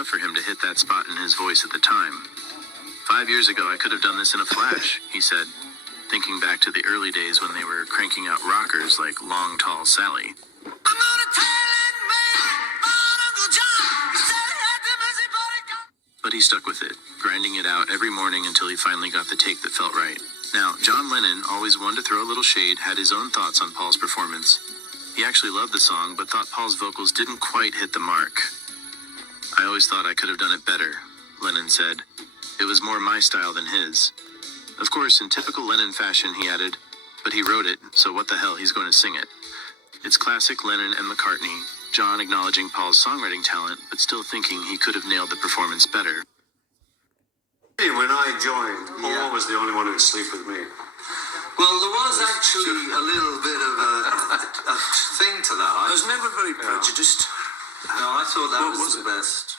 tough for him to hit that spot in his voice at the time. 5 years ago, I could have done this in a flash, he said, thinking back to the early days when they were cranking out rockers like Long Tall Sally. But he stuck with it, grinding it out every morning until he finally got the take that felt right. Now, John Lennon, always one to throw a little shade, had his own thoughts on Paul's performance. He actually loved the song, but thought Paul's vocals didn't quite hit the mark. I always thought I could have done it better, Lennon said. It was more my style than his. Of course, in typical Lennon fashion, he added, but he wrote it, so what the hell, he's going to sing it. It's classic Lennon and McCartney, John acknowledging Paul's songwriting talent, but still thinking he could have nailed the performance better. When I joined, Paul was the only one who would sleep with me. Well, there was actually a little bit of a thing to that. I was never very prejudiced. No, I thought that was the best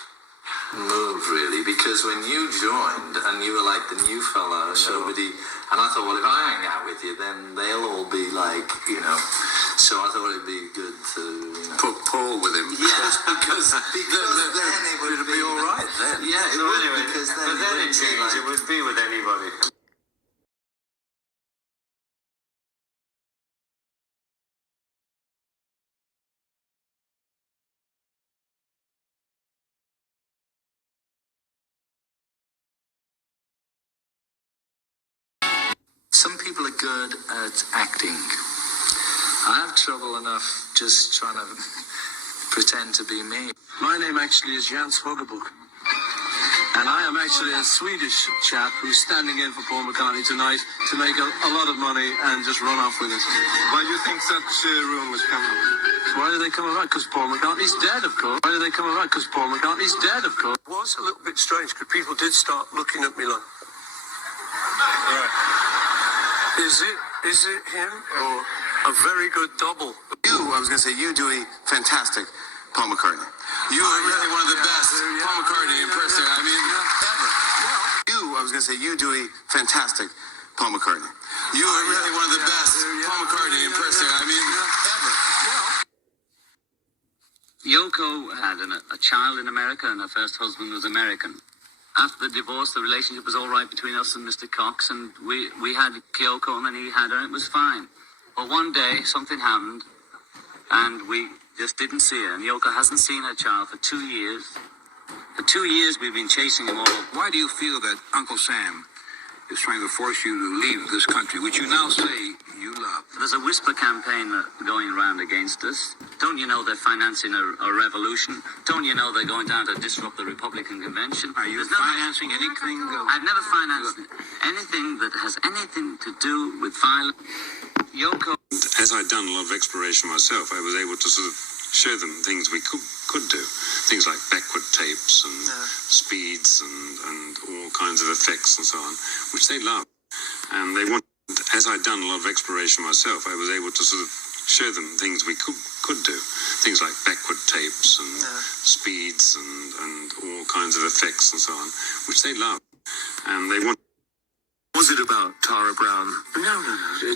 move, really, because when you joined and you were like the new fella and and I thought, well, if I hang out with you, then they'll all be like, so I thought it'd be good to, put Paul with him. Yeah, because then it would be all right then. Yeah, it would, because then it would be with anybody. Some people are good at acting. I have trouble enough just trying to pretend to be me. My name actually is Jans Hoggebuk. And I am actually a Swedish chap who's standing in for Paul McCartney tonight to make a lot of money and just run off with it. Why do you think such rumours come up? Why do they come about? Because Paul McCartney's dead, of course. Why do they come about? Because Paul McCartney's dead, of course. It was a little bit strange because people did start looking at me like, is it him or a very good double? I was going to say, you do a fantastic Paul McCartney. You are really one of the best Paul McCartney impersonator, ever. I was going to say, you do a fantastic Paul McCartney. You are really one of the best Paul McCartney impersonator, ever. Yoko had a child in America, and her first husband was American. After the divorce, the relationship was all right between us and Mr. Cox, and we had Kyoko, and then he had her, and it was fine. But one day, something happened, and we just didn't see her, and Yoko hasn't seen her child for 2 years. For 2 years, we've been chasing him all over. Why do you feel that Uncle Sam is trying to force you to leave this country, which you now say you love? There's a whisper campaign going around against us. Don't you know they're financing a revolution? Don't you know they're going down to disrupt the Republican convention? Are you financing anything? I've never financed anything that has anything to do with violence. Yoko. As I'd done a lot of exploration myself, I was able to sort of show them things we could do. Things like backward tapes and speeds and all kinds of effects and so on, which they loved. And they wanted, as I'd done a lot of exploration myself, I was able to sort of show them things we could do. Things like backward tapes and speeds and all kinds of effects and so on, which they loved. And they wanted. Was it about Tara Brown? No.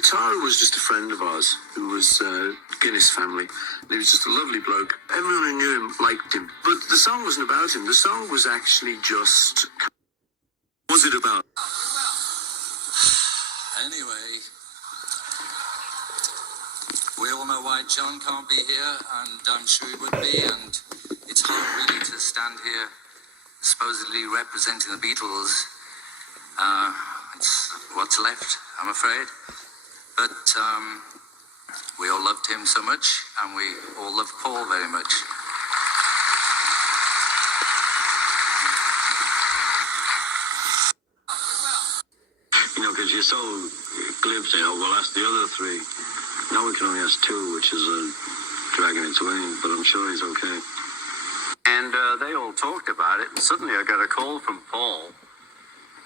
Tara was just a friend of ours who was Guinness family. He was just a lovely bloke. Everyone who knew him liked him. But the song wasn't about him. The song was actually just... Was it about... Anyway, we all know why John can't be here, and I'm sure he would be, and it's hard really to stand here supposedly representing the Beatles. It's what's left, I'm afraid. But we all loved him so much, and we all love Paul very much. Because you're so glib saying, oh, we'll ask the other three. Now we can only ask two, which is dragging its way, but I'm sure he's okay. And they all talked about it, and suddenly I got a call from Paul.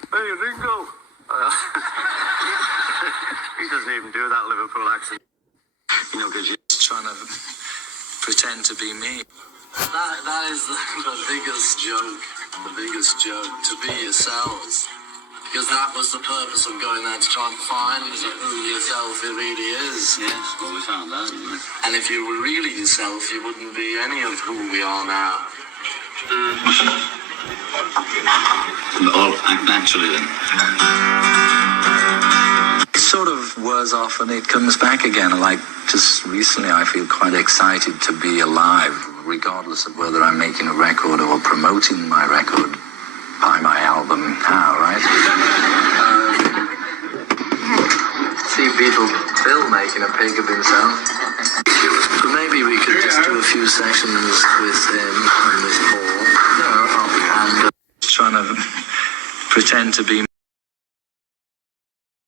Hey, Ringo! He doesn't even do that Liverpool accent. Because you're just trying to pretend to be me. That is the biggest joke. The biggest joke, to be yourselves. Because that was the purpose of going there, to try and find who yourself it really is. Yes, well, we found that. And if you were really yourself, you wouldn't be any of who we are now. All act naturally then. It sort of wears off and it comes back again. Like just recently, I feel quite excited to be alive, regardless of whether I'm making a record or promoting my record. Buy my album now, right? See Beatle Bill making a pig of himself. But maybe we could just do a few sessions with him and with Paul. And trying to pretend to be